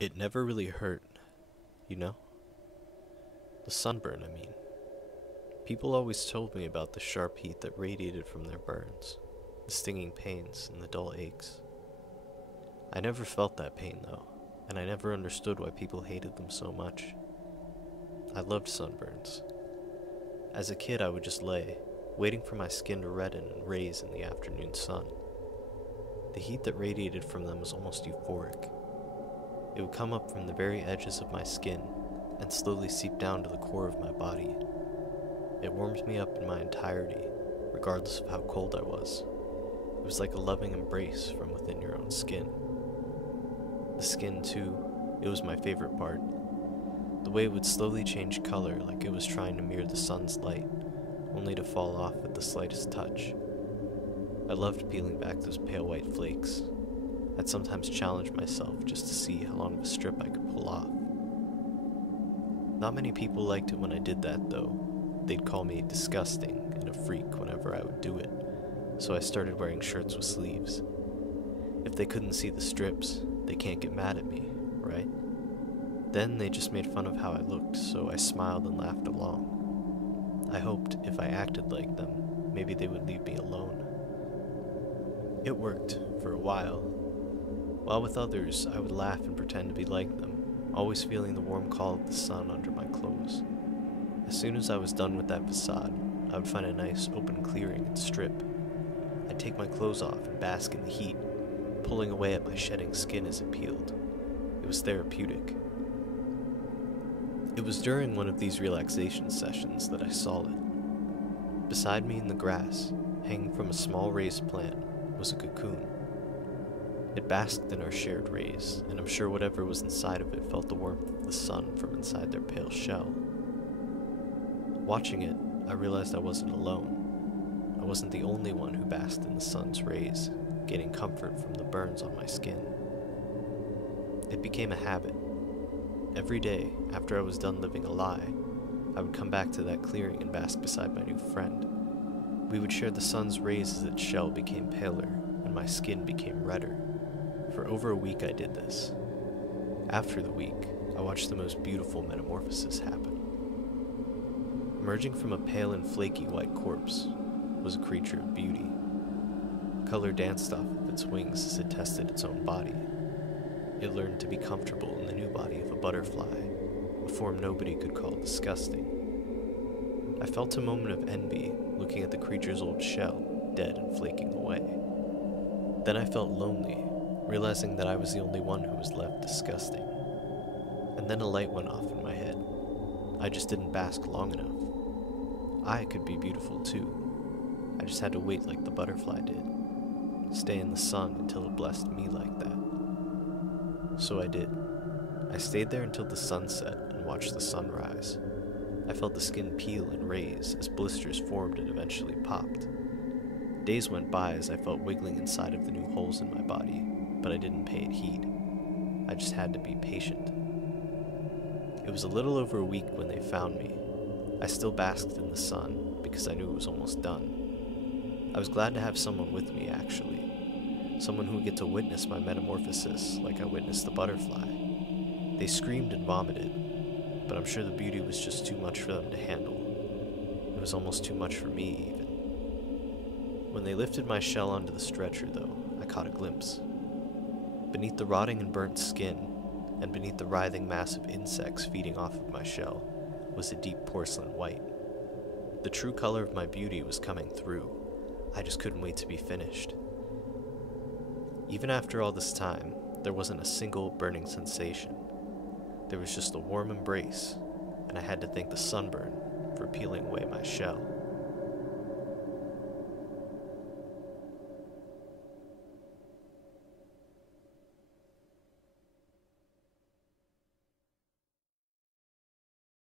It never really hurt, you know? The sunburn, I mean. People always told me about the sharp heat that radiated from their burns, the stinging pains and the dull aches. I never felt that pain, though, and I never understood why people hated them so much. I loved sunburns. As a kid, I would just lay, waiting for my skin to redden and raise in the afternoon sun. The heat that radiated from them was almost euphoric. It would come up from the very edges of my skin and slowly seep down to the core of my body. It warmed me up in my entirety, regardless of how cold I was. It was like a loving embrace from within your own skin. The skin, too, it was my favorite part. The way it would slowly change color like it was trying to mirror the sun's light, only to fall off with the slightest touch. I loved peeling back those pale white flakes. I'd sometimes challenge myself just to see how long of a strip I could pull off. Not many people liked it when I did that, though. They'd call me disgusting and a freak whenever I would do it, so I started wearing shirts with sleeves. If they couldn't see the strips, they can't get mad at me, right? Then they just made fun of how I looked, so I smiled and laughed along. I hoped if I acted like them, maybe they would leave me alone. It worked for a while. While with others, I would laugh and pretend to be like them, always feeling the warm call of the sun under my clothes. As soon as I was done with that facade, I would find a nice open clearing and strip. I'd take my clothes off and bask in the heat, pulling away at my shedding skin as it peeled. It was therapeutic. It was during one of these relaxation sessions that I saw it. Beside me in the grass, hanging from a small raised plant, was a cocoon. It basked in our shared rays, and I'm sure whatever was inside of it felt the warmth of the sun from inside their pale shell. Watching it, I realized I wasn't alone. I wasn't the only one who basked in the sun's rays, gaining comfort from the burns on my skin. It became a habit. Every day, after I was done living a lie, I would come back to that clearing and bask beside my new friend. We would share the sun's rays as its shell became paler, and my skin became redder. For over a week I did this. After the week, I watched the most beautiful metamorphosis happen. Emerging from a pale and flaky white corpse was a creature of beauty. Color danced off of its wings as it tested its own body. It learned to be comfortable in the new body of a butterfly, a form nobody could call disgusting. I felt a moment of envy looking at the creature's old shell, dead and flaking away. Then I felt lonely, realizing that I was the only one who was left disgusting. And then a light went off in my head. I just didn't bask long enough. I could be beautiful too. I just had to wait like the butterfly did. Stay in the sun until it blessed me like that. So I did. I stayed there until the sun set and watched the sun rise. I felt the skin peel and raise as blisters formed and eventually popped. Days went by as I felt wiggling inside of the new holes in my body, but I didn't pay it heed. I just had to be patient. It was a little over a week when they found me. I still basked in the sun because I knew it was almost done. I was glad to have someone with me, actually. Someone who would get to witness my metamorphosis like I witnessed the butterfly. They screamed and vomited, but I'm sure the beauty was just too much for them to handle. It was almost too much for me, even. When they lifted my shell onto the stretcher, though, I caught a glimpse. Beneath the rotting and burnt skin, and beneath the writhing mass of insects feeding off of my shell, was a deep porcelain white. The true color of my beauty was coming through. I just couldn't wait to be finished. Even after all this time, there wasn't a single burning sensation. There was just a warm embrace, and I had to thank the sunburn for peeling away my shell.